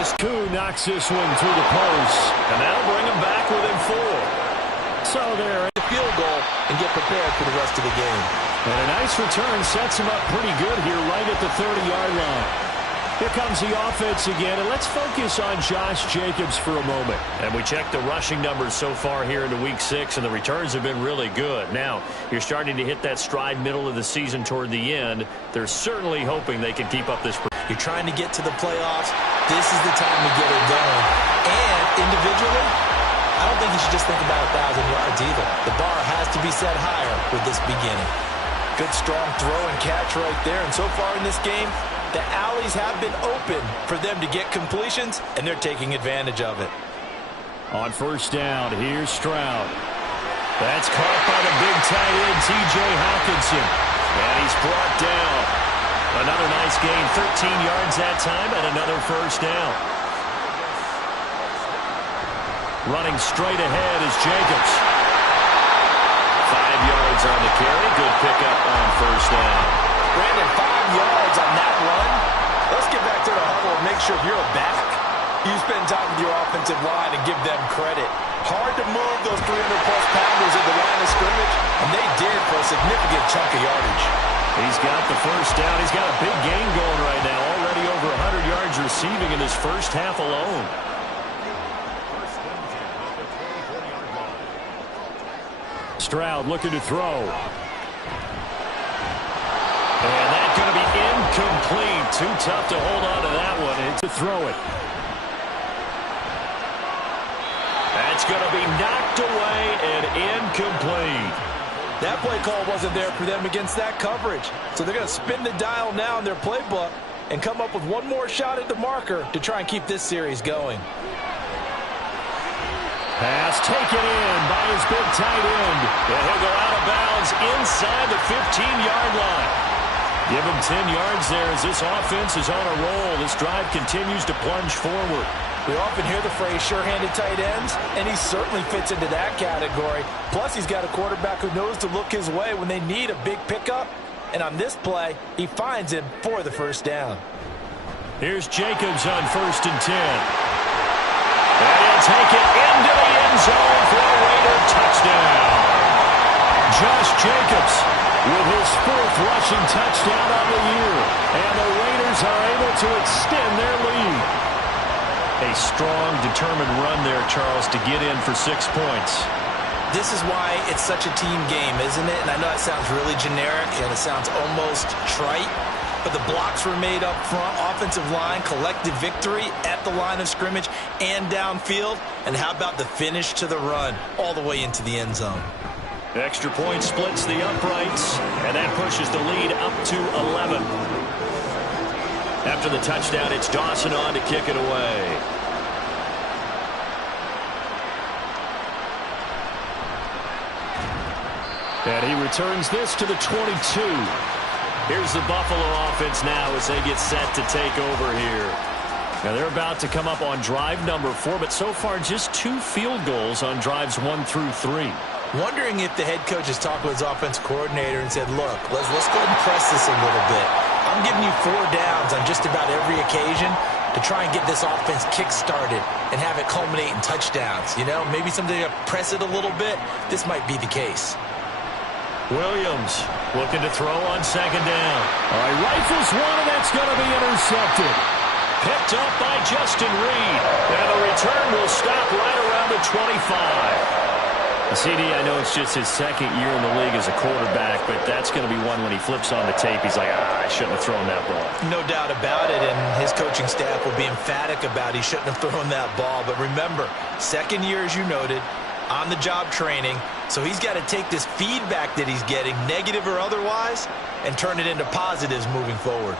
this. Koo knocks this one through the post. And that'll bring him back within 4. So there. A field goal and get prepared for the rest of the game. And a nice return sets him up pretty good here right at the 30-yard line. Here comes the offense again, and let's focus on Josh Jacobs for a moment. And we checked the rushing numbers so far here into Week 6, and the returns have been really good. Now, you're starting to hit that stride middle of the season toward the end. They're certainly hoping they can keep up this. You're trying to get to the playoffs. This is the time to get it going. And individually, I don't think you should just think about 1,000 yards either. The bar has to be set higher with this beginning. Good, strong throw and catch right there. And so far in this game, the alleys have been open for them to get completions, and they're taking advantage of it. On first down, here's Stroud. That's caught by the big tight end, T.J. Hawkinson. And he's brought down. Another nice gain, 13 yards that time, and another first down. Running straight ahead is Jacobs. 5 yards on the carry. Good pickup on first down. Brandon, 5 yards on that run. Let's get back to the huddle and make sure you're a back. You spend time with your offensive line and give them credit. Hard to move those 300-plus pounders at the line of scrimmage, and they did for a significant chunk of yardage. He's got the first down. He's got a big game going right now. Already over 100 yards receiving in his first half alone. Stroud looking to throw. And that's going to be incomplete. Too tough to hold on to that one and to throw it. That's going to be knocked away and incomplete. That play call wasn't there for them against that coverage. So they're going to spin the dial now in their playbook and come up with one more shot at the marker to try and keep this series going. Pass taken in by his big tight end. And he'll go out of bounds inside the 15-yard line. Give him 10 yards there as this offense is on a roll. This drive continues to plunge forward. We often hear the phrase sure-handed tight ends, and he certainly fits into that category. Plus, he's got a quarterback who knows to look his way when they need a big pickup. And on this play, he finds him for the first down. Here's Jacobs on 1st and 10. And he'll take it into the end zone for a Raider touchdown. Josh Jacobs with his 4th rushing touchdown on the year. And the Raiders are able to extend their lead. A strong, determined run there, Charles, to get in for 6 points. This is why it's such a team game, isn't it? And I know it sounds really generic and it sounds almost trite, but the blocks were made up front, offensive line, collective victory at the line of scrimmage and downfield. And how about the finish to the run all the way into the end zone? Extra point splits the uprights, and that pushes the lead up to 11. After the touchdown, it's Dawson on to kick it away. And he returns this to the 22. Here's the Buffalo offense now as they get set to take over here. Now they're about to come up on drive number 4, but so far just 2 field goals on drives 1 through 3. Wondering if the head coach has talked with his offense coordinator and said, look, let's go ahead and press this a little bit. I'm giving you 4 downs on just about every occasion to try and get this offense kick-started and have it culminate in touchdowns. You know, maybe something to press it a little bit. This might be the case. Williams looking to throw on 2nd down. All right, rifles one, and that's going to be intercepted. Picked up by Justin Reed. And the return will stop right around the 25. CD, I know it's just his 2nd year in the league as a quarterback, but that's going to be one when he flips on the tape. He's like, I shouldn't have thrown that ball. No doubt about it, and his coaching staff will be emphatic about he shouldn't have thrown that ball. But remember, 2nd year, as you noted, on-the-job training, so he's got to take this feedback that he's getting, negative or otherwise, and turn it into positives moving forward.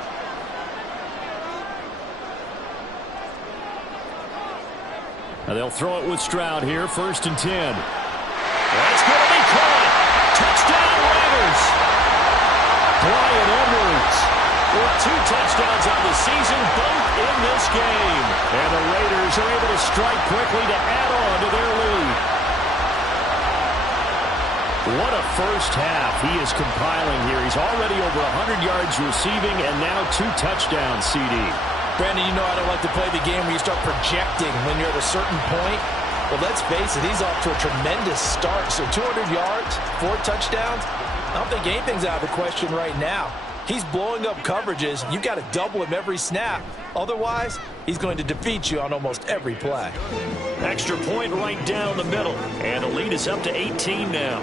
Now they'll throw it with Stroud here, 1st and 10. That's going to be caught. Touchdown, Raiders. Bryan Edwards with 2 touchdowns on the season, both in this game. And the Raiders are able to strike quickly to add on to their lead. What a first half he is compiling here. He's already over 100 yards receiving and now 2 touchdowns, CD. Brandon, you know I don't like to play the game where you start projecting when you're at a certain point. But let's face it, he's off to a tremendous start. So 200 yards, 4 touchdowns. I don't think anything's out of the question right now. He's blowing up coverages. You've got to double him every snap. Otherwise, he's going to defeat you on almost every play. Extra point right down the middle. And the lead is up to 18 now.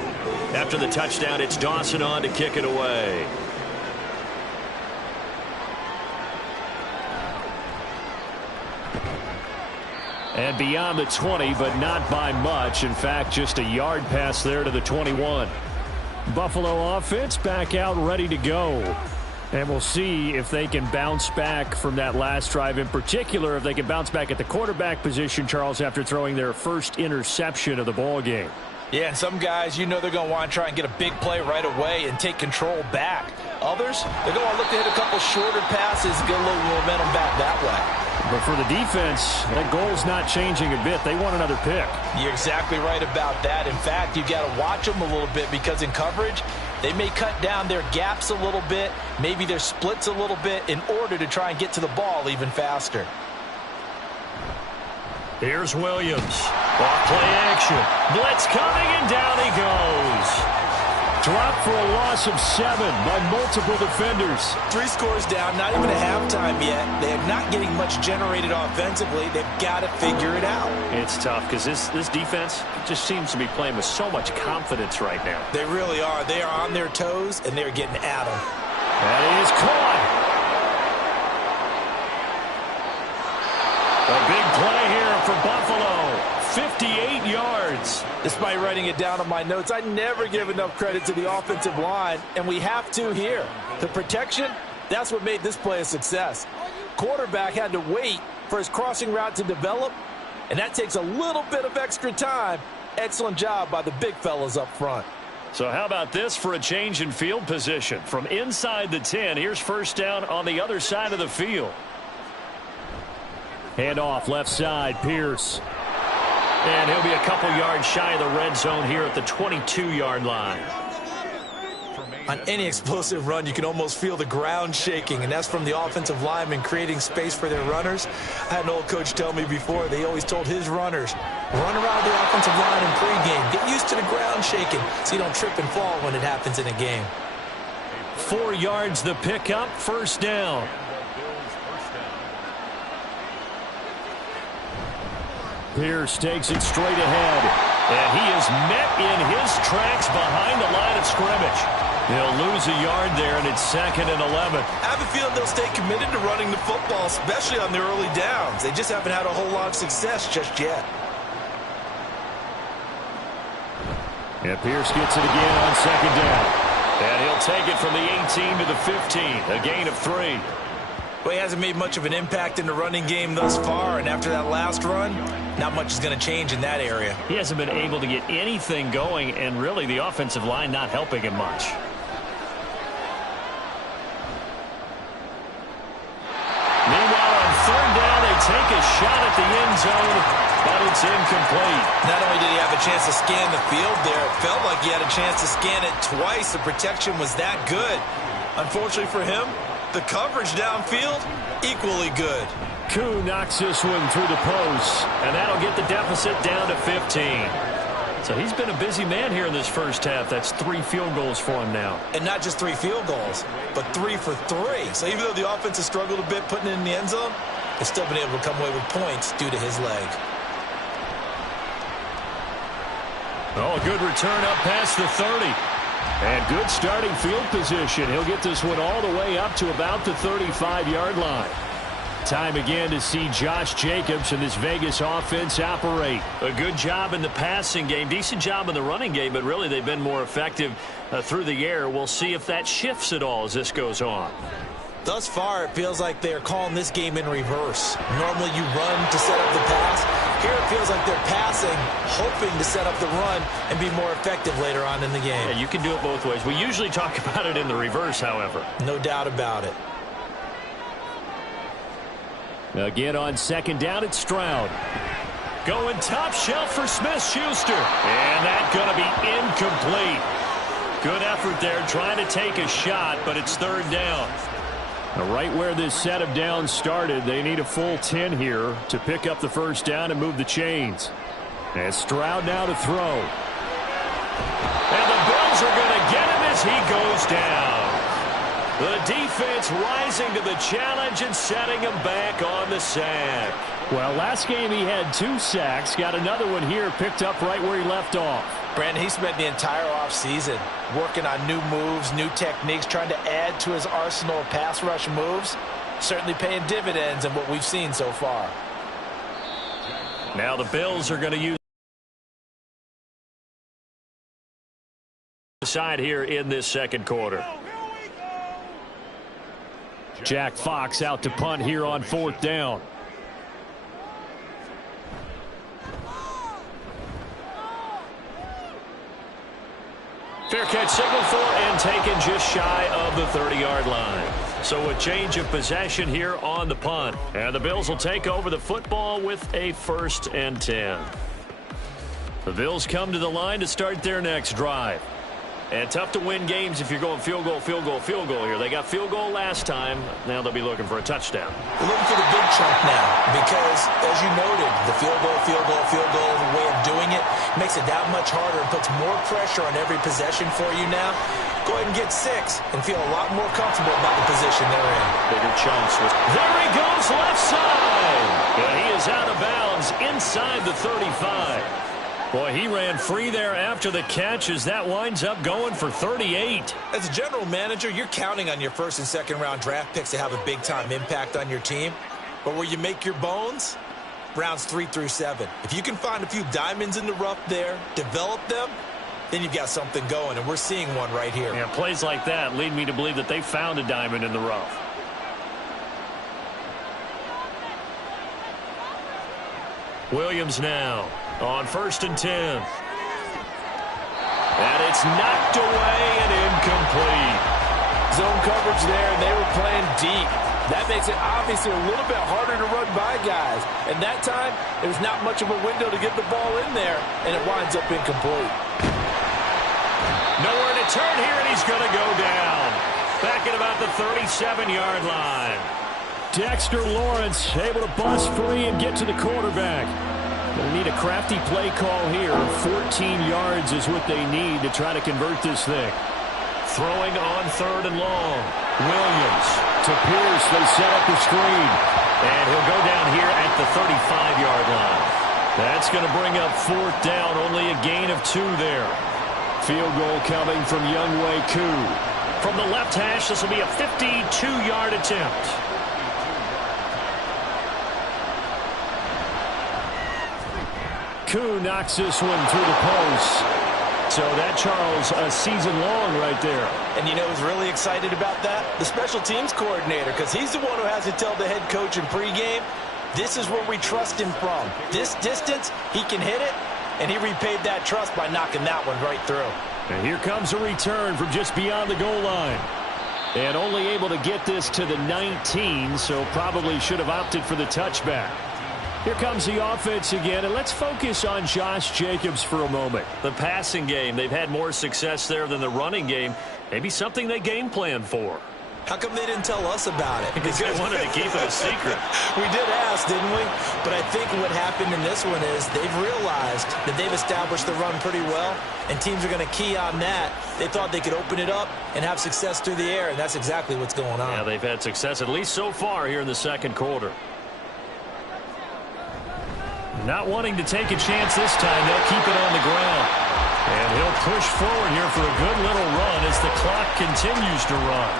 After the touchdown, it's Dawson on to kick it away. And beyond the 20, but not by much. In fact, just a yard pass there to the 21. Buffalo offense back out ready to go. And we'll see if they can bounce back from that last drive. In particular, if they can bounce back at the quarterback position, Charles, after throwing their first interception of the ball game. Yeah, and some guys, you know they're going to want to try and get a big play right away and take control back. Others, they're going to look to hit a couple shorter passes, get a little momentum back that way. But for the defense, that goal's not changing a bit. They want another pick. You're exactly right about that. In fact, you've got to watch them a little bit because in coverage, they may cut down their gaps a little bit, maybe their splits a little bit in order to try and get to the ball even faster. Here's Williams. Off play action. Blitz coming, and down he goes. Dropped for a loss of 7 by multiple defenders. 3 scores down, not even a halftime yet. They are not getting much generated offensively. They've got to figure it out. It's tough because this defense just seems to be playing with so much confidence right now. They really are. They are on their toes, and they're getting at them. That is caught. A big play here for Buffalo. 58 yards. Despite writing it down on my notes, I never give enough credit to the offensive line, and we have to here. The protection, that's what made this play a success. Quarterback had to wait for his crossing route to develop, and that takes a little bit of extra time. Excellent job by the big fellas up front. So how about this for a change in field position? From inside the 10, here's first down on the other side of the field. Hand off left side, Pierce. And he'll be a couple yards shy of the red zone here at the 22-yard line. On any explosive run, you can almost feel the ground shaking, and that's from the offensive linemen creating space for their runners. I had an old coach tell me before, they always told his runners, run around the offensive line in pregame. Get used to the ground shaking so you don't trip and fall when it happens in a game. 4 yards the pickup, first down. Pierce takes it straight ahead. And he is met in his tracks behind the line of scrimmage. He'll lose a yard there, and it's 2nd and 11. I have a feeling they'll stay committed to running the football, especially on their early downs. They just haven't had a whole lot of success just yet. And Pierce gets it again on 2nd down. And he'll take it from the 18 to the 15, a gain of 3. Well, he hasn't made much of an impact in the running game thus far, and after that last run, not much is going to change in that area. He hasn't been able to get anything going, and really the offensive line not helping him much. Meanwhile, on 3rd down, they take a shot at the end zone, but it's incomplete. Not only did he have a chance to scan the field there, it felt like he had a chance to scan it twice. The protection was that good. Unfortunately for him, the coverage downfield, equally good. Koo knocks this one through the post, and that'll get the deficit down to 15. So he's been a busy man here in this first half. That's 3 field goals for him now. And not just 3 field goals, but 3 for 3. So even though the offense has struggled a bit putting it in the end zone, they've still been able to come away with points due to his leg. Oh, a good return up past the 30. And good starting field position. He'll get this one all the way up to about the 35-yard line. Time again to see Josh Jacobs and this Vegas offense operate. A good job in the passing game, decent job in the running game, but really they've been more effective through the air. We'll see if that shifts at all as this goes on. Thus far, it feels like they're calling this game in reverse. Normally you run to set up the pass. Here it feels like they're passing, hoping to set up the run and be more effective later on in the game. Yeah, you can do it both ways. We usually talk about it in the reverse, however. No doubt about it. Again on 2nd down, it's Stroud. Going top shelf for Smith-Schuster. And that's going to be incomplete. Good effort there trying to take a shot, but it's 3rd down. Right where this set of downs started, they need a full 10 here to pick up the first down and move the chains. And Stroud now to throw. And the Bills are going to get him as he goes down. The defense rising to the challenge and setting him back on the sack. Well, last game he had 2 sacks. Got another one here picked up right where he left off. Brandon, he spent the entire offseason working on new moves, new techniques, trying to add to his arsenal of pass rush moves. Certainly paying dividends in what we've seen so far. Now the Bills are going to use the side here in this second quarter. Jack Fox out to punt here on 4th down. Fair catch signal for and taken just shy of the 30-yard line. So a change of possession here on the punt. And the Bills will take over the football with a 1st and 10. The Bills come to the line to start their next drive. And tough to win games if you're going field goal, field goal, field goal here. They got field goal last time. Now they'll be looking for a touchdown. They're looking for the big chunk now because, as you noted, the field goal, the way of doing it makes it that much harder and puts more pressure on every possession for you now. Go ahead and get 6 and feel a lot more comfortable about the position they're in. Bigger chunks. There he goes, left side. And he is out of bounds inside the 35. Boy, he ran free there after the catch as that winds up going for 38. As a general manager, you're counting on your 1st and 2nd round draft picks to have a big-time impact on your team. But where you make your bones, rounds 3 through 7. If you can find a few diamonds in the rough there, develop them, then you've got something going, and we're seeing one right here. Yeah, plays like that lead me to believe that they found a diamond in the rough. Williams now on 1st and 10. And it's knocked away and incomplete. Zone coverage there, and they were playing deep. That makes it obviously a little bit harder to run by guys. And that time, there's not much of a window to get the ball in there, and it winds up incomplete. Nowhere to turn here, and he's going to go down. Back at about the 37-yard line. Dexter Lawrence able to bust free and get to the quarterback. They need a crafty play call here. 14 yards is what they need to try to convert this thing. Throwing on 3rd and long. Williams to Pierce. They set up the screen. And he'll go down here at the 35-yard line. That's going to bring up 4th down. Only a gain of 2 there. Field goal coming from Younghoe Koo. From the left hash, this will be a 52-yard attempt. Koo knocks this one through the post. So that, Charles, a season long right there. And you know who's really excited about that? The special teams coordinator, because he's the one who has to tell the head coach in pregame, this is where we trust him from. This distance, he can hit it, and he repaid that trust by knocking that one right through. And here comes a return from just beyond the goal line. And only able to get this to the 19, so probably should have opted for the touchback. Here comes the offense again, and let's focus on Josh Jacobs for a moment. The passing game, they've had more success there than the running game. Maybe something they game plan for. How come they didn't tell us about it? Because they wanted to keep it a secret. We did ask, didn't we? But I think what happened in this one is they've realized that they've established the run pretty well, and teams are going to key on that. They thought they could open it up and have success through the air, and that's exactly what's going on. Yeah, they've had success at least so far here in the second quarter. Not wanting to take a chance this time, they'll keep it on the ground. And he'll push forward here for a good little run as the clock continues to run.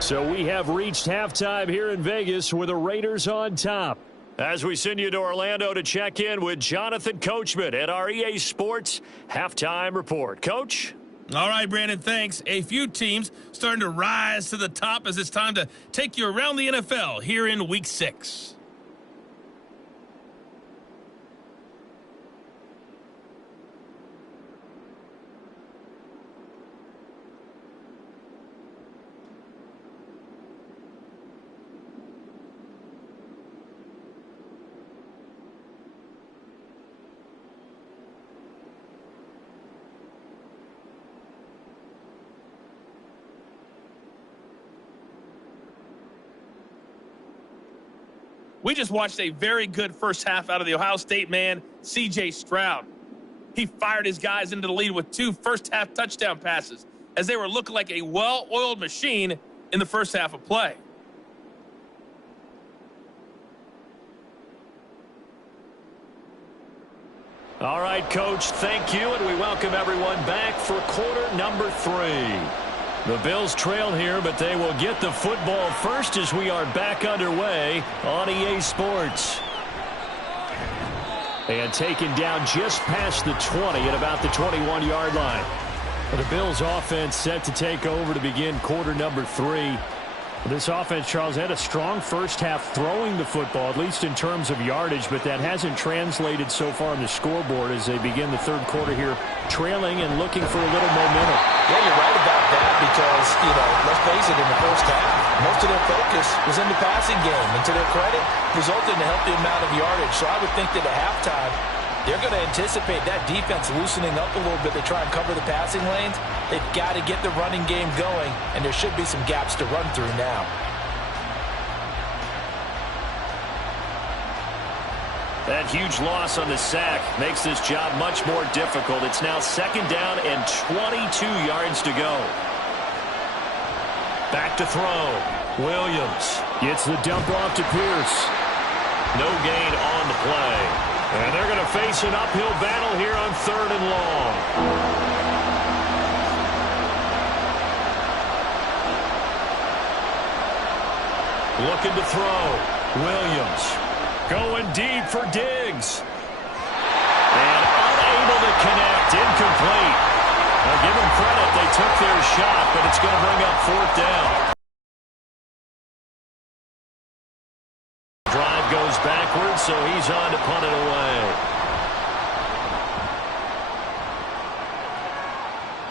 So we have reached halftime here in Vegas with the Raiders on top. As we send you to Orlando to check in with Jonathan Coachman at our EA Sports Halftime Report. Coach? All right, Brandon, thanks. A few teams starting to rise to the top as it's time to take you around the NFL here in Week 6. We just watched a very good first half out of the Ohio State man, C.J. Stroud. He fired his guys into the lead with 2 first-half touchdown passes as they were looking like a well-oiled machine in the first half of play. All right, Coach, thank you, and we welcome everyone back for quarter number 3. The Bills trail here, but they will get the football first as we are back underway on EA Sports. And taken down just past the 20 at about the 21-yard line. The Bills offense set to take over to begin quarter number 3. This offense, Charles, had a strong first half throwing the football, at least in terms of yardage, but that hasn't translated so far on the scoreboard as they begin the third quarter here, trailing and looking for a little momentum. Yeah, you're right about that because, let's face it, in the first half, most of their focus was in the passing game. And to their credit, resulted in a healthy amount of yardage. So I would think that at halftime, they're going to anticipate that defense loosening up a little bit to try and cover the passing lanes. They've got to get the running game going, and there should be some gaps to run through now. That huge loss on the sack makes this job much more difficult. It's now second down and 22 yards to go. Back to throw. Williams gets the dump off to Pierce. No gain on the play. And they're going to face an uphill battle here on 3rd and long. Looking to throw. Williams going deep for Diggs. And unable to connect. Incomplete. Now give them credit. They took their shot, but it's going to bring up 4th down. Goes backwards, so he's on to punt it away.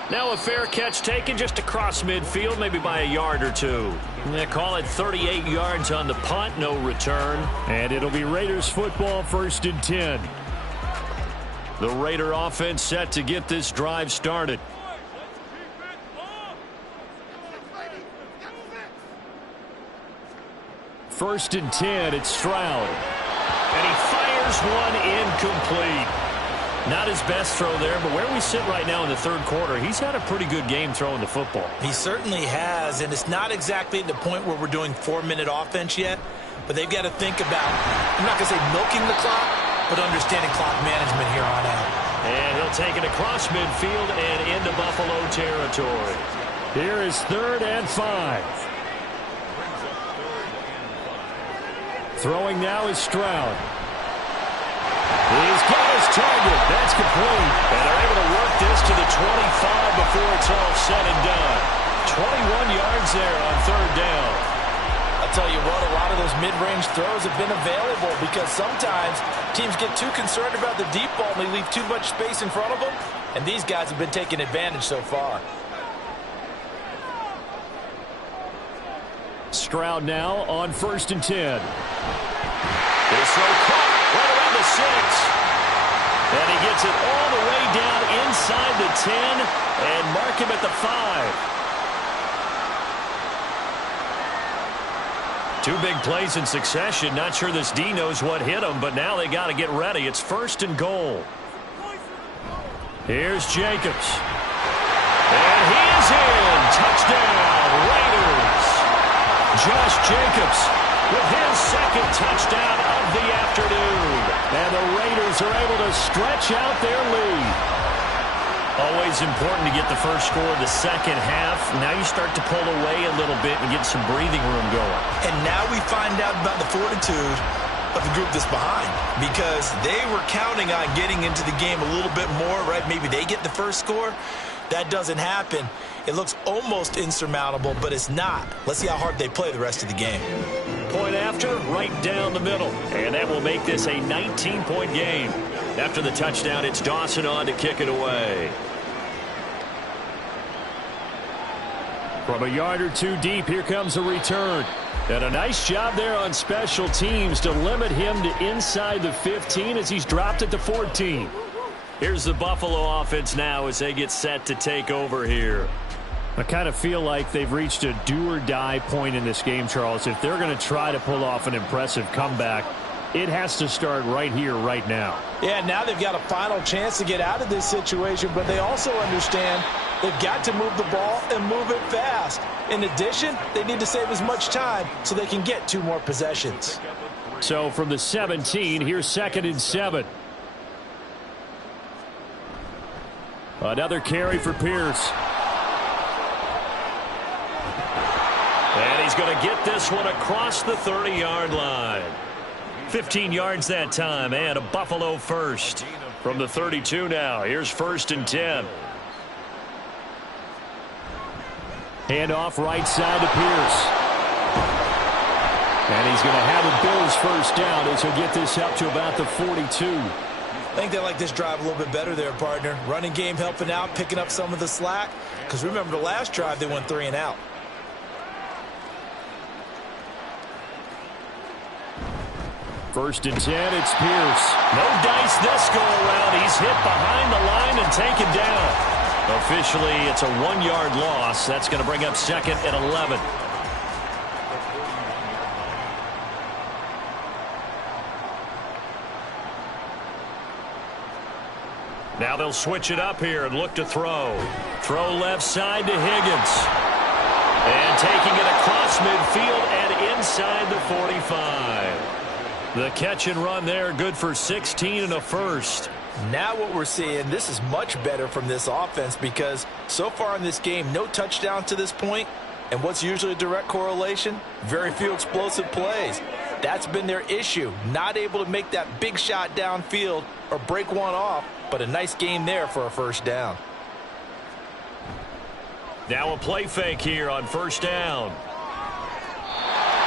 Now a fair catch taken just across midfield, maybe by a yard or 2. They call it 38 yards on the punt, no return. And it'll be Raiders football, 1st and 10. The Raider offense set to get this drive started. First and 10, it's Stroud. And he fires one incomplete. Not his best throw there, but where we sit right now in the third quarter, he's had a pretty good game throwing the football. He certainly has, and it's not exactly at the point where we're doing 4-minute offense yet, but they've got to think about, I'm not going to say milking the clock, but understanding clock management here on out. And he'll take it across midfield and into Buffalo territory. Here is 3rd and 5. Throwing now is Stroud. He's got his target. That's complete. And they're able to work this to the 25 before it's all said and done. 21 yards there on 3rd down. I'll tell you what, a lot of those mid-range throws have been available because sometimes teams get too concerned about the deep ball and they leave too much space in front of them. And these guys have been taking advantage so far. Stroud now on 1st and 10. This throw caught right around the 6. And he gets it all the way down inside the 10 and mark him at the 5. 2 big plays in succession. Not sure this D knows what hit him, but now they got to get ready. It's 1st and goal. Here's Jacobs. And he is in. Touchdown, Raiders. Josh Jacobs with his 2nd touchdown of the afternoon. And the Raiders are able to stretch out their lead. Always important to get the first score of the second half. Now you start to pull away a little bit and get some breathing room going. And now we find out about the fortitude of the group that's behind, because they were counting on getting into the game a little bit more, right? Maybe they get the first score. That doesn't happen. It looks almost insurmountable, but it's not. Let's see how hard they play the rest of the game. Point after, right down the middle. And that will make this a 19-point game. After the touchdown, it's Dawson on to kick it away. From a yard or 2 deep, here comes a return. And a nice job there on special teams to limit him to inside the 15 as he's dropped at the 14. Here's the Buffalo offense now as they get set to take over here. I kind of feel like they've reached a do-or-die point in this game, Charles. If they're going to try to pull off an impressive comeback, it has to start right here, right now. Yeah, now they've got a final chance to get out of this situation, but they also understand they've got to move the ball and move it fast. In addition, they need to save as much time so they can get 2 more possessions. So from the 17, here's 2nd and 7. Another carry for Pierce. And he's going to get this one across the 30-yard line. 15 yards that time, and a Buffalo first. From the 32 now, here's 1st and 10. Hand off right side to Pierce. And he's going to have the Bills first down as he'll get this up to about the 42. I think they like this drive a little bit better there, partner. Running game helping out, picking up some of the slack. Because remember, the last drive, they went 3 and out. First and 10, it's Pierce. No dice this go around. He's hit behind the line and taken down. Officially, it's a 1-yard loss. That's going to bring up 2nd and 11. Now they'll switch it up here and look to throw. Throw left side to Higgins. And taking it across midfield and inside the 45. The catch and run there, good for 16 and a first. Now what we're seeing, this is much better from this offense because so far in this game, no touchdown to this point. And what's usually a direct correlation? Very few explosive plays. That's been their issue. Not able to make that big shot downfield or break one off, but a nice game there for a first down. Now a play fake here on 1st down.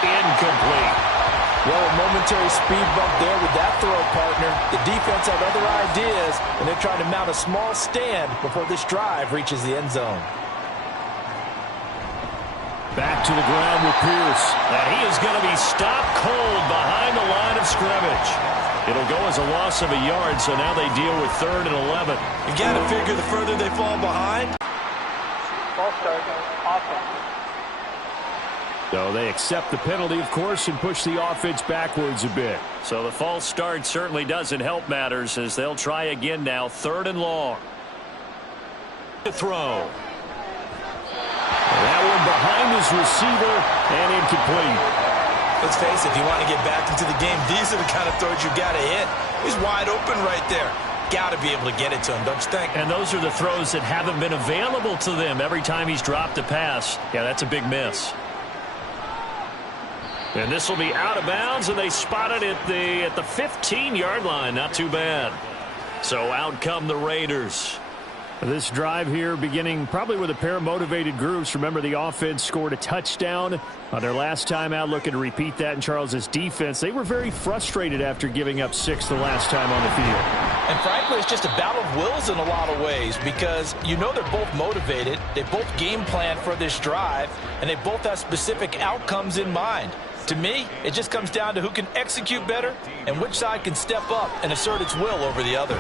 Incomplete. Well, a momentary speed bump there with that throw, partner. The defense had other ideas, and they're trying to mount a small stand before this drive reaches the end zone. Back to the ground with Pierce. And he is going to be stopped cold behind the line of scrimmage. It'll go as a loss of a yard, so now they deal with 3rd and 11. You got to figure the further they fall behind. False start. Awesome. So they accept the penalty, of course, and push the offense backwards a bit. So the false start certainly doesn't help matters as they'll try again now, 3rd and long. To throw. That one behind his receiver and incomplete. Let's face it, if you want to get back into the game, these are the kind of throws you got to hit. He's wide open right there. Got to be able to get it to him, don't you think? And those are the throws that haven't been available to them every time he's dropped a pass. Yeah, that's a big miss. And this will be out of bounds, and they spot it at the 15-yard line. Not too bad. So out come the Raiders. This drive here beginning probably with a pair of motivated groups. Remember, the offense scored a touchdown on their last time out. Looking to repeat that in Charles's defense. They were very frustrated after giving up 6 the last time on the field. And frankly, it's just a battle of wills in a lot of ways because you know they're both motivated. They both game plan for this drive, and they both have specific outcomes in mind. To me, it just comes down to who can execute better and which side can step up and assert its will over the other.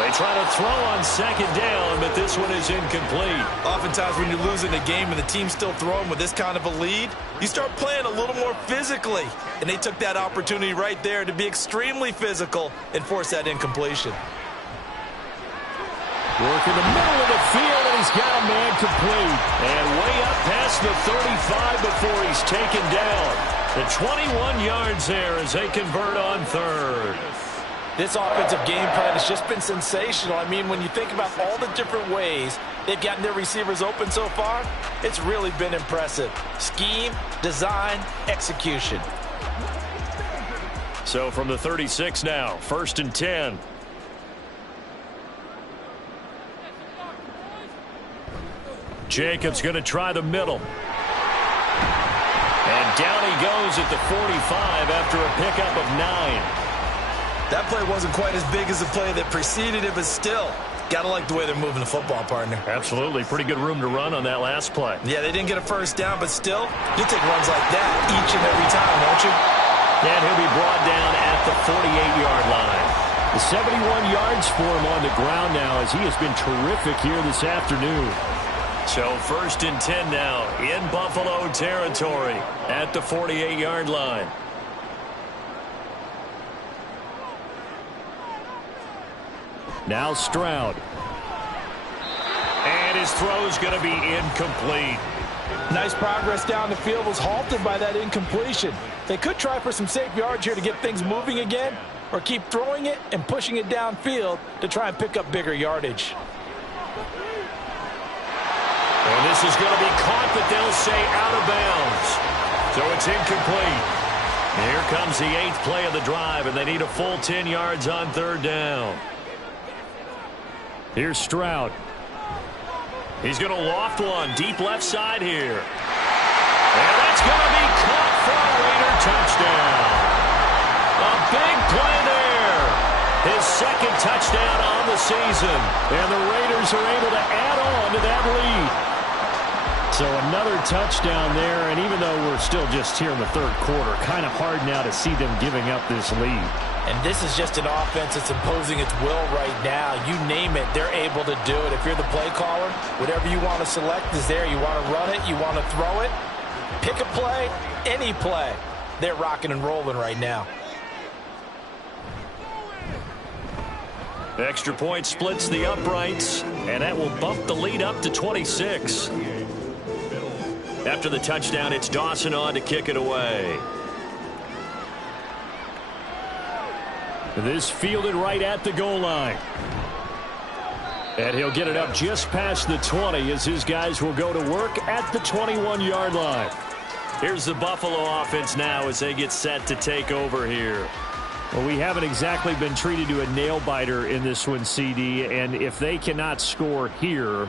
They try to throw on 2nd down, but this one is incomplete. Oftentimes when you're losing a game and the team's still throwing with this kind of a lead, you start playing a little more physically. And they took that opportunity right there to be extremely physical and force that incompletion. Work in the middle of the field, and he's got a man complete. And way up past the 35 before he's taken down. The 21 yards there as they convert on 3rd. This offensive game plan has just been sensational. I mean, when you think about all the different ways they've gotten their receivers open so far, it's really been impressive. Scheme, design, execution. So from the 36 now, 1st and 10. Jacobs going to try the middle. And down he goes at the 45 after a pickup of 9. That play wasn't quite as big as the play that preceded it, but still, got to like the way they're moving the football, partner. Absolutely. Pretty good room to run on that last play. Yeah, they didn't get a first down, but still, you take runs like that each and every time, don't you? And he'll be brought down at the 48-yard line. The 71 yards for him on the ground now as he has been terrific here this afternoon. So 1st and 10 now in Buffalo territory at the 48-yard line. Now Stroud. And his throw's going to be incomplete. Nice progress down the field was halted by that incompletion. They could try for some safe yards here to get things moving again, or keep throwing it and pushing it downfield to try and pick up bigger yardage. And this is going to be caught, but they'll say out of bounds. So it's incomplete. Here comes the 8th play of the drive, and they need a full 10 yards on 3rd down. Here's Stroud. He's going to loft one deep left side here. And that's going to be caught for a Raider touchdown. A big play there. His 2nd touchdown on the season. And the Raiders are able to add on to that lead. So another touchdown there, and even though we're still just here in the 3rd quarter, kind of hard now to see them giving up this lead. And this is just an offense that's imposing its will right now. You name it, they're able to do it. If you're the play caller, whatever you want to select is there. You want to run it, you want to throw it, pick a play, any play. They're rocking and rolling right now. Extra point splits the uprights, and that will bump the lead up to 26. After the touchdown, it's Dawson on to kick it away. This fielded right at the goal line. And he'll get it up just past the 20 as his guys will go to work at the 21-yard line. Here's the Buffalo offense now as they get set to take over here. Well, we haven't exactly been treated to a nail-biter in this one, CD, and if they cannot score here,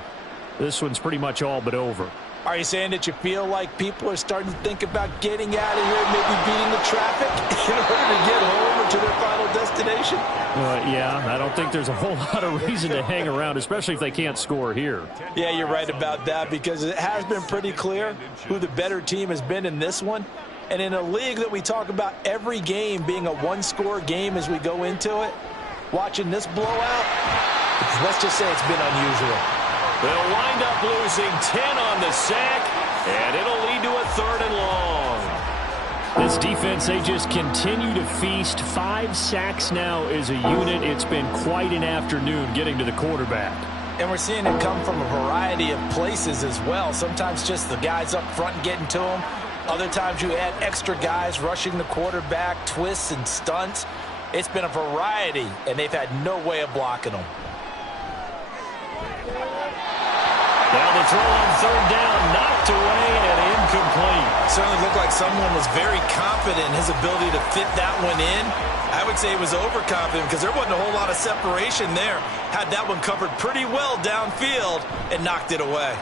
this one's pretty much all but over. Are you saying that you feel like people are starting to think about getting out of here, maybe beating the traffic in order to get home or to their final destination? Yeah, I don't think there's a whole lot of reason to hang around, especially if they can't score here. Yeah, you're right about that, because it has been pretty clear who the better team has been in this one. And in a league that we talk about every game being a one-score game as we go into it, watching this blowout, let's just say it's been unusual. They'll wind up losing 10 on the sack, and it'll lead to a 3rd and long. This defense, they just continue to feast. 5 sacks now as a unit. It's been quite an afternoon getting to the quarterback. And we're seeing it come from a variety of places as well. Sometimes just the guys up front getting to them. Other times you add extra guys rushing the quarterback, twists and stunts. It's been a variety, and they've had no way of blocking them. Now the throw on 3rd down, knocked away and incomplete. Certainly looked like someone was very confident in his ability to fit that one in. I would say he was overconfident because there wasn't a whole lot of separation there. Had that one covered pretty well downfield and knocked it away.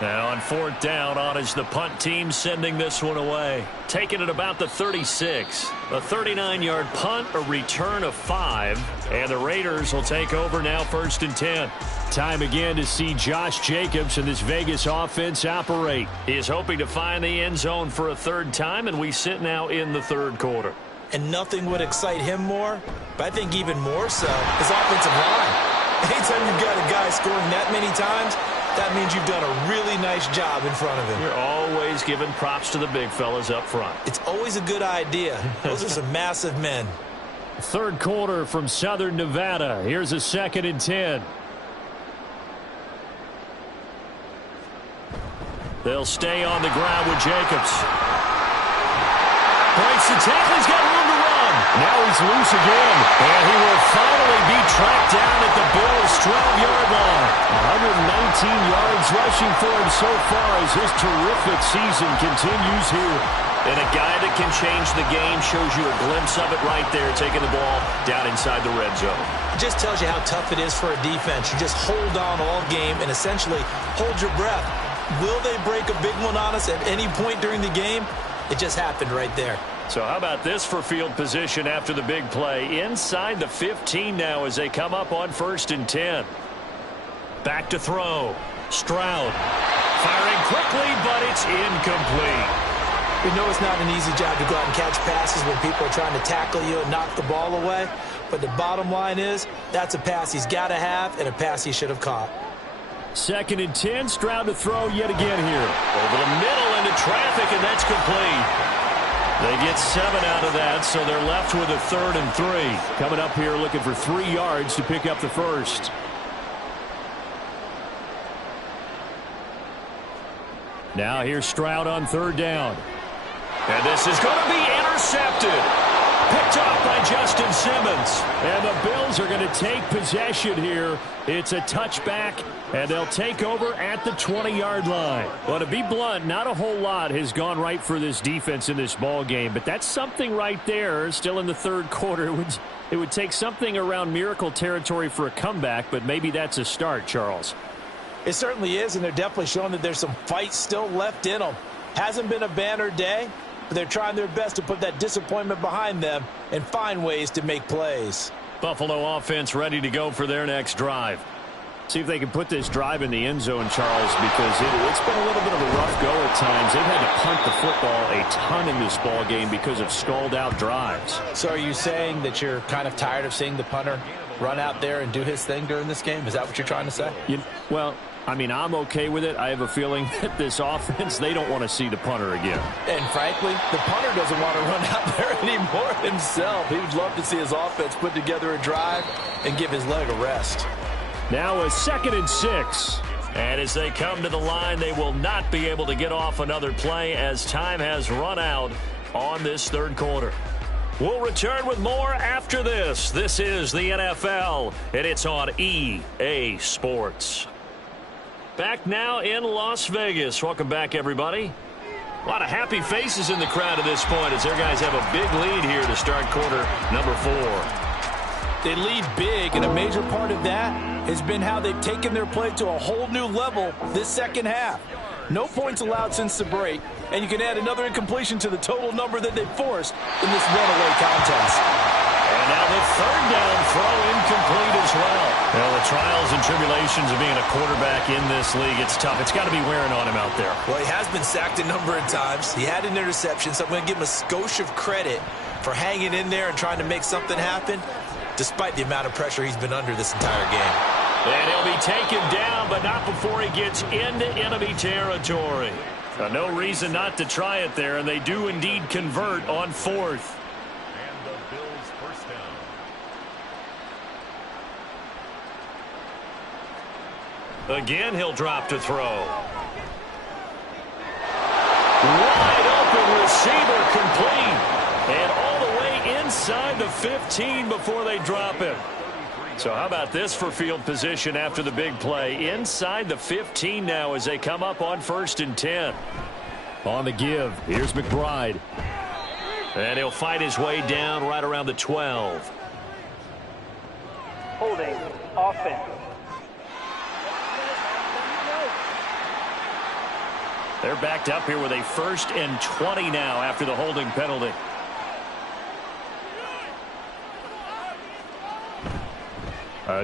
Now on 4th down, on is the punt team sending this one away. Taking it about the 36. A 39-yard punt, a return of 5. And the Raiders will take over now 1st and 10. Time again to see Josh Jacobs and this Vegas offense operate. He is hoping to find the end zone for a 3rd time, and we sit now in the 3rd quarter. And nothing would excite him more, but I think even more so, his offensive line. Anytime you've got a guy scoring that many times, that means you've done a really nice job in front of him. You're always giving props to the big fellas up front. It's always a good idea. Those are some massive men. 3rd quarter from Southern Nevada. Here's a 2nd and 10. They'll stay on the ground with Jacobs. Breaks the tackle. He's got room to run. Now he's loose again. And he will finally be tracked down at the Bills' 12-yard line. 119 yards rushing for him so far as his terrific season continues here. And a guy that can change the game, shows you a glimpse of it right there, taking the ball down inside the red zone. It just tells you how tough it is for a defense. You just hold on all game and essentially hold your breath. Will they break a big one on us at any point during the game? It just happened right there. So how about this for field position after the big play? Inside the 15 now as they come up on 1st and 10. Back to throw. Stroud firing quickly, but it's incomplete. We know it's not an easy job to go out and catch passes when people are trying to tackle you and knock the ball away. But the bottom line is, that's a pass he's got to have and a pass he should have caught. 2nd and 10. Stroud to throw yet again here. Over the middle into traffic, and that's complete. They get 7 out of that, so they're left with a 3rd and 3. Coming up here looking for 3 yards to pick up the first. Now here's Stroud on 3rd down. And this is going to be intercepted. Picked off by Justin Simmons. And the Bills are going to take possession here. It's a touchback, and they'll take over at the 20-yard line. Well, to be blunt, not a whole lot has gone right for this defense in this ball game, but that's something right there. Still in the 3rd quarter. It would take something around miracle territory for a comeback, but maybe that's a start, Charles. It certainly is, and they're definitely showing that there's some fight still left in them. Hasn't been a banner day, but they're trying their best to put that disappointment behind them and find ways to make plays. Buffalo offense ready to go for their next drive. See if they can put this drive in the end zone, Charles, because it's been a little bit of a rough go at times. They've had to punt the football a ton in this ball game because of stalled-out drives. So are you saying that you're kind of tired of seeing the punter run out there and do his thing during this game? Is that what you're trying to say? Well, I mean, I'm okay with it. I have a feeling that this offense, they don't want to see the punter again. And frankly, the punter doesn't want to run out there anymore himself. He would love to see his offense put together a drive and give his leg a rest. Now a 2nd and 6. And as they come to the line, they will not be able to get off another play as time has run out on this 3rd quarter. We'll return with more after this. This is the NFL, and it's on EA Sports. Back now in Las Vegas. Welcome back, everybody. A lot of happy faces in the crowd at this point as their guys have a big lead here to start quarter number 4. They lead big, and a major part of that has been how they've taken their play to a whole new level this 2nd half. No points allowed since the break, and you can add another incompletion to the total number that they forced in this runaway contest. And now the 3rd down throw incomplete as well. Well, the trials and tribulations of being a quarterback in this league, it's tough. It's got to be wearing on him out there. Well, he has been sacked a number of times. He had an interception, so I'm going to give him a skosh of credit for hanging in there and trying to make something happen, despite the amount of pressure he's been under this entire game. And he'll be taken down, but not before he gets into enemy territory. No reason not to try it there, and they do indeed convert on 4th. And the Bills first down. Again, he'll drop to throw. Wide open receiver complete. And all the way inside the 15 before they drop him. So how about this for field position after the big play? Inside the 15 now as they come up on 1st and 10. On the give, here's McBride. And he'll fight his way down right around the 12. Holding. Offense. They're backed up here with a 1st and 20 now after the holding penalty.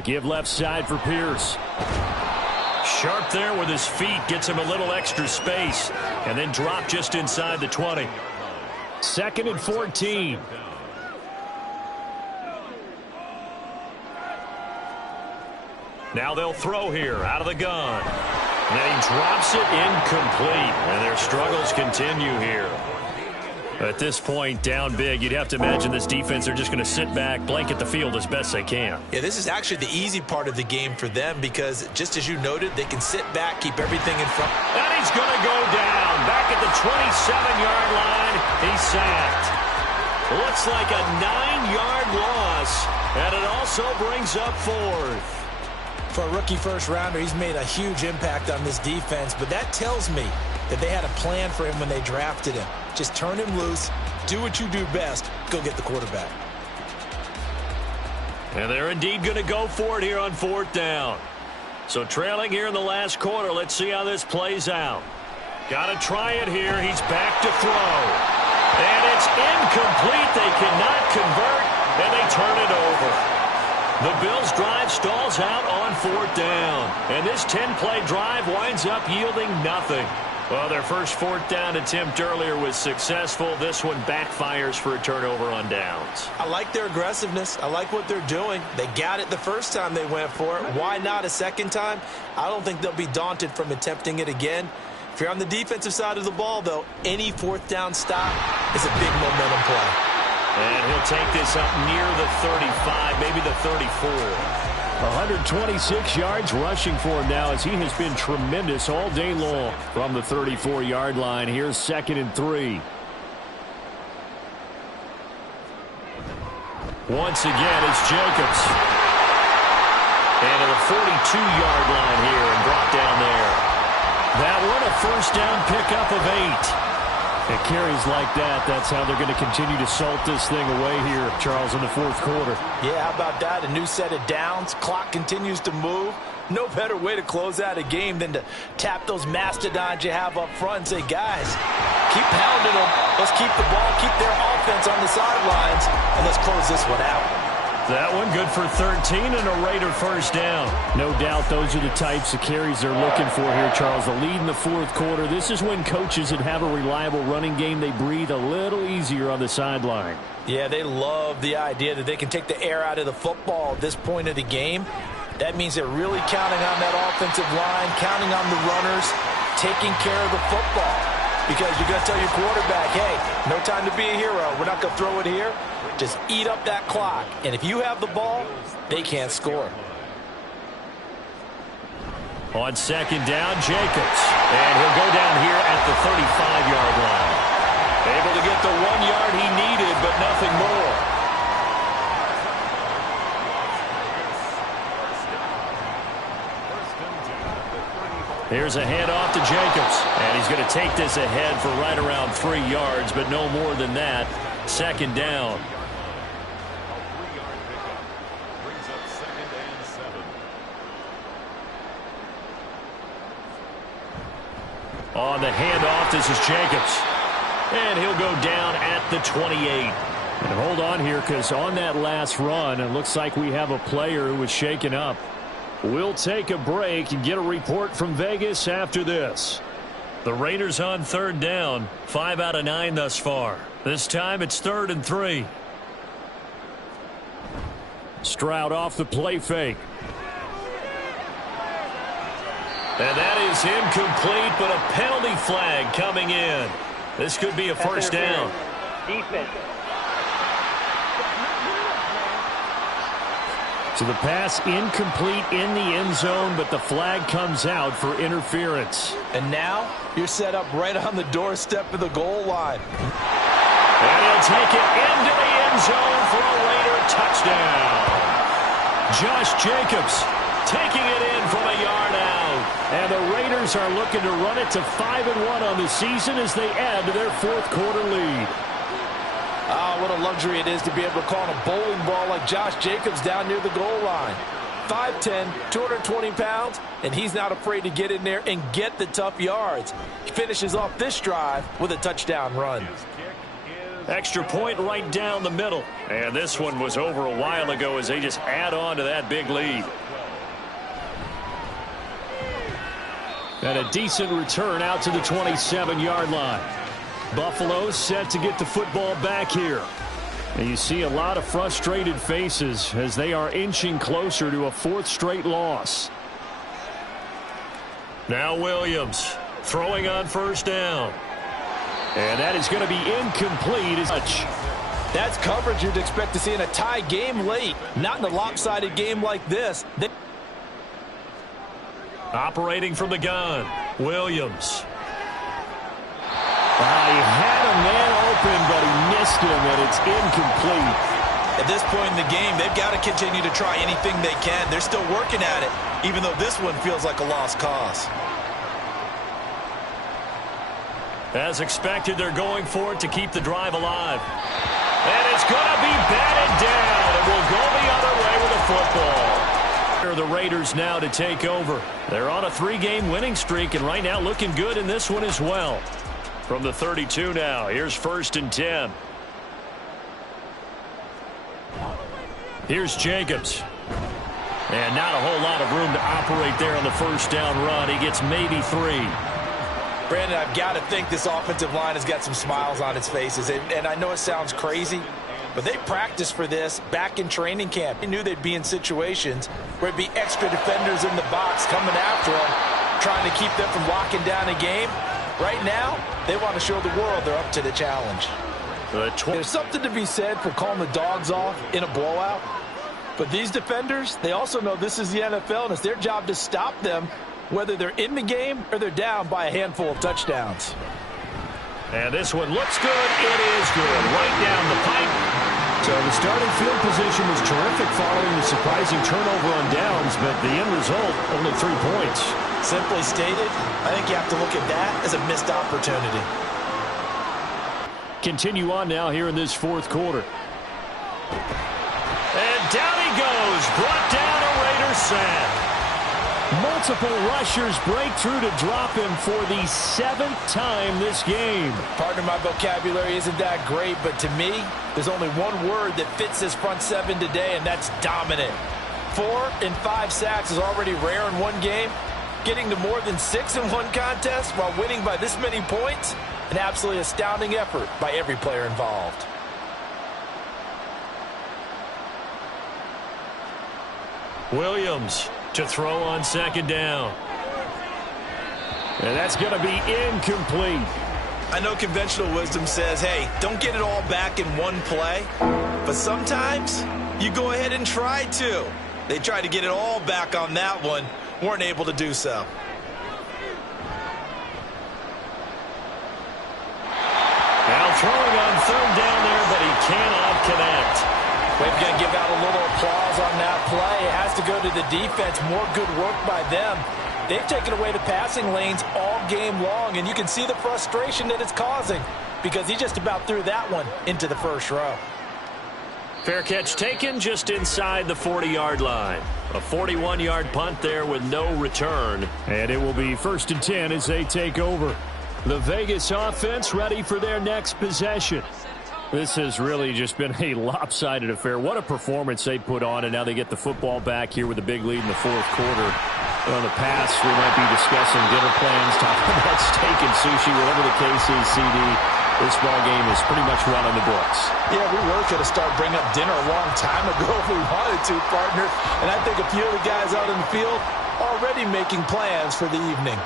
Give left side for Pierce. Sharp there with his feet. Gets him a little extra space. And then drop just inside the 20. 2nd and 14. Now they'll throw here out of the gun. And he drops it incomplete. And their struggles continue here. At this point, down big, you'd have to imagine this defense are just going to sit back, blanket the field as best they can. Yeah, this is actually the easy part of the game for them because, just as you noted, they can sit back, keep everything in front. And he's going to go down. Back at the 27-yard line, he's sacked. Looks like a 9-yard loss, and it also brings up 4th. For a rookie first-rounder, he's made a huge impact on this defense, but that tells me that they had a plan for him when they drafted him. Just turn him loose, do what you do best, go get the quarterback. And they're indeed going to go for it here on 4th down. So trailing here in the last quarter, let's see how this plays out. Got to try it here. He's back to throw. And it's incomplete. They cannot convert, and they turn it over. The Bills' drive stalls out on 4th down. And this 10-play drive winds up yielding nothing. Well, their first fourth down attempt earlier was successful. This one backfires for a turnover on downs. I like their aggressiveness. I like what they're doing. They got it the first time they went for it. Why not a second time? I don't think they'll be daunted from attempting it again. If you're on the defensive side of the ball, though, any fourth down stop is a big momentum play. And he'll take this up near the 35, maybe the 34. 126 yards rushing for him now as he has been tremendous all day long from the 34-yard line. Here's 2nd and 3. Once again, it's Jacobs. And to the 42-yard line here and brought down there. That one a first down pickup of 8. It carries like that. That's how they're going to continue to salt this thing away here, Charles, in the fourth quarter. Yeah, how about that? A new set of downs. Clock continues to move. No better way to close out a game than to tap those mastodons you have up front and say, guys, keep pounding them. Let's keep the ball, keep their offense on the sidelines, and let's close this one out. That one good for 13 and a Raider first down. No doubt those are the types of carries they're looking for here, Charles. The lead in the fourth quarter. This is when coaches that have a reliable running game, they breathe a little easier on the sideline. Yeah, they love the idea that they can take the air out of the football at this point of the game. That means they're really counting on that offensive line, counting on the runners, taking care of the football. Because you're going to tell your quarterback, hey, no time to be a hero. We're not going to throw it here. Just eat up that clock. And if you have the ball, they can't score. On 2nd down, Jacobs. And he'll go down here at the 35-yard line. Able to get the 1 yard he needed, but nothing more. Here's a handoff to Jacobs. And he's going to take this ahead for right around 3 yards, but no more than that. 2nd down. On the handoff, this is Jacobs. And he'll go down at the 28. And hold on here, because on that last run, it looks like we have a player who was shaken up. We'll take a break and get a report from Vegas after this. The Raiders on 3rd down, 5 out of 9 thus far. This time it's 3rd and 3. Stroud off the play fake. And that is incomplete, but a penalty flag coming in. This could be a first down. Defense. So the pass incomplete in the end zone, but the flag comes out for interference. And now you're set up right on the doorstep of the goal line. And he'll take it into the end zone for a Raider touchdown. Josh Jacobs taking it in from a yard out. And the Raiders are looking to run it to 5-1 on the season as they add to their fourth quarter lead. Ah, what a luxury it is to be able to call a bowling ball like Josh Jacobs down near the goal line. 5'10", 220 pounds, and he's not afraid to get in there and get the tough yards. He finishes off this drive with a touchdown run. Extra point right down the middle. And this one was over a while ago as they just add on to that big lead. And a decent return out to the 27-yard line. Buffalo set to get the football back here. And you see a lot of frustrated faces as they are inching closer to a 4th straight loss. Now Williams throwing on 1st down. And that is going to be incomplete. That's coverage you'd expect to see in a tie game late, not in a lopsided game like this. Operating from the gun, Williams. He had a man open, but he missed him, and it's incomplete. At this point in the game, they've got to continue to try anything they can. They're still working at it, even though this one feels like a lost cause. As expected, they're going for it to keep the drive alive. And it's going to be batted down, and we'll go the other way with the football. The Raiders now to take over. They're on a 3-game winning streak, and right now looking good in this one as well. From the 32 now, here's 1st and 10. Here's Jacobs. And not a whole lot of room to operate there on the 1st down run. He gets maybe 3. Brandon, I've got to think this offensive line has got some smiles on its faces. And I know it sounds crazy, but they practiced for this back in training camp. They knew they'd be in situations where it'd be extra defenders in the box coming after them, trying to keep them from locking down a game. Right now, they want to show the world they're up to the challenge. There's something to be said for calling the dogs off in a blowout. But these defenders, they also know this is the NFL, and it's their job to stop them, whether they're in the game or they're down by a handful of touchdowns. And this one looks good. It is good. Right down the pipe. So the starting field position was terrific following the surprising turnover on downs, but the end result, only 3 points. Simply stated, I think you have to look at that as a missed opportunity. Continue on now here in this fourth quarter. And down he goes. Brought down a Raider sack. Multiple rushers break through to drop him for the 7th time this game. Partner, my vocabulary isn't that great, but to me, there's only one word that fits this front seven today, and that's dominant. 4 and 5 sacks is already rare in one game. Getting to more than 6 in one contest while winning by this many points, an absolutely astounding effort by every player involved. Williams to throw on second down. And that's going to be incomplete. I know conventional wisdom says, hey, don't get it all back in one play. But sometimes you go ahead and try to. They tried to get it all back on that one. Weren't able to do so. Now throwing on third down there, but he cannot connect. We're going to give out a little applause on that play. It has to go to the defense. More good work by them. They've taken away the passing lanes all game long, and you can see the frustration that it's causing because he just about threw that one into the first row. Fair catch taken just inside the 40-yard line. A 41-yard punt there with no return. And it will be 1st and 10 as they take over. The Vegas offense ready for their next possession. This has really just been a lopsided affair. What a performance they put on, and now they get the football back here with a big lead in the fourth quarter. On the pass, we might be discussing dinner plans, talking about steak and sushi, whatever the case is, CD. This ball game is pretty much run on the books. Yeah, we really could have started bringing up dinner a long time ago if we wanted to, partner. And I think a few of the guys out in the field already making plans for the evening.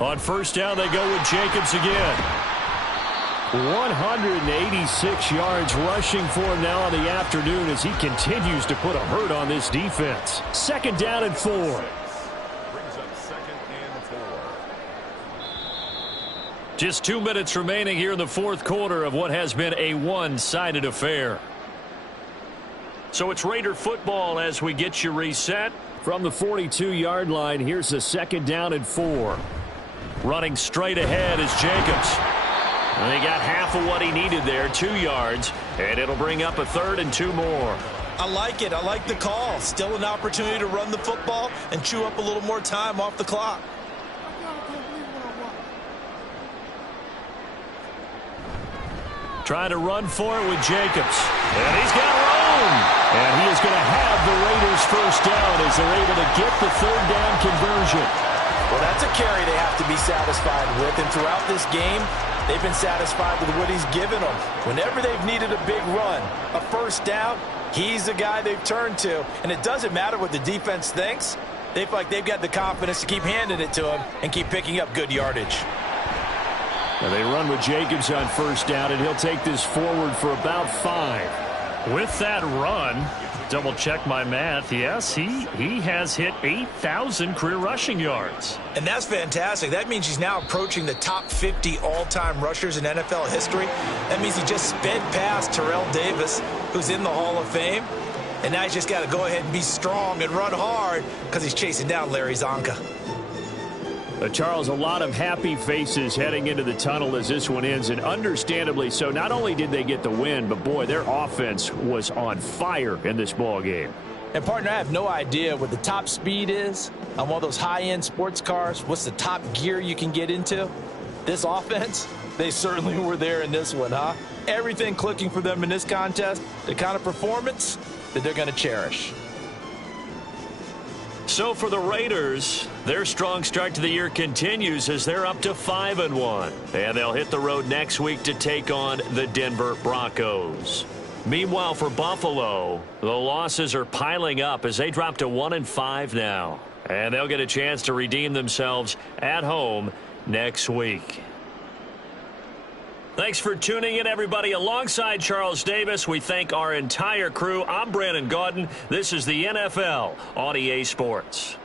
On first down, they go with Jacobs again. 186 yards rushing for him now in the afternoon as he continues to put a hurt on this defense. 2nd down and 4. Brings up 2nd and 4. Just 2 minutes remaining here in the fourth quarter of what has been a one-sided affair. So it's Raider football as we get you reset. From the 42-yard line, here's the 2nd down and 4. Running straight ahead is Jacobs. And he got half of what he needed there, 2 yards, and it'll bring up a 3rd and 2 more. I like it. I like the call. Still an opportunity to run the football and chew up a little more time off the clock. Trying to run for it with Jacobs. And he's got room. And he is going to have the Raiders first down as they're able to get the 3rd down conversion. Well, that's a carry they have to be satisfied with. And throughout this game, they've been satisfied with what he's given them. Whenever they've needed a big run, a first down, he's the guy they've turned to. And it doesn't matter what the defense thinks. They feel like they've got the confidence to keep handing it to him and keep picking up good yardage. Now they run with Jacobs on first down, and he'll take this forward for about 5. With that run, double check my math, yes, he has hit 8,000 career rushing yards. And that's fantastic. That means he's now approaching the top 50 all-time rushers in NFL history. That means he just sped past Terrell Davis, who's in the Hall of Fame. And now he's just got to go ahead and be strong and run hard because he's chasing down Larry Zonka. Charles, a lot of happy faces heading into the tunnel as this one ends, and understandably so. Not only did they get the win, but boy, their offense was on fire in this ball game. And partner, I have no idea what the top speed is on one of those high-end sports cars. What's the top gear you can get into? This offense, they certainly were there in this one, huh? Everything clicking for them in this contest, the kind of performance that they're going to cherish. So for the Raiders, their strong start to the year continues as they're up to 5-1. And they'll hit the road next week to take on the Denver Broncos. Meanwhile, for Buffalo, the losses are piling up as they drop to 1-5 now. And they'll get a chance to redeem themselves at home next week. Thanks for tuning in, everybody. Alongside Charles Davis, we thank our entire crew. I'm Brandon Gaudin. This is the NFL on EA Sports.